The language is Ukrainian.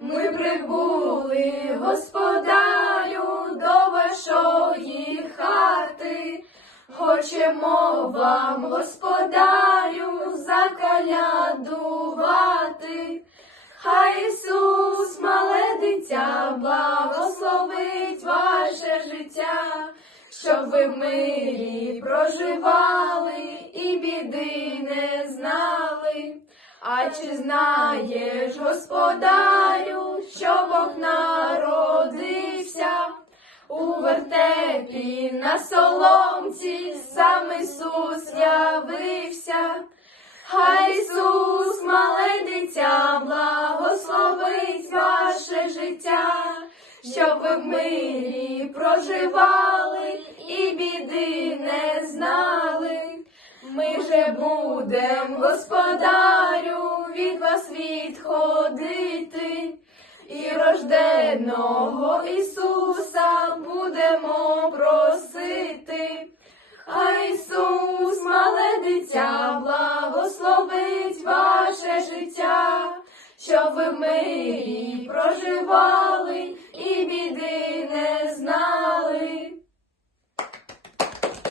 Ми прибули, господарю, до вашої хати. Хочемо вам, господарю, закалядувати. Хай Ісус, мале дитя, благословить ваше життя, щоб ви в мирі проживали і біди не. А чи знаєш, господарю, що Бог народився? У вертепі на соломці сам Ісус явився. Хай Ісус, мале дитя, благословить ваше життя, щоб ви в мирі проживали Ми будем, господарю, від вас відходити, і рожденого Ісуса будемо просити. А Ісус, мале дитя, благословить ваше життя, щоб ви в мирі проживали.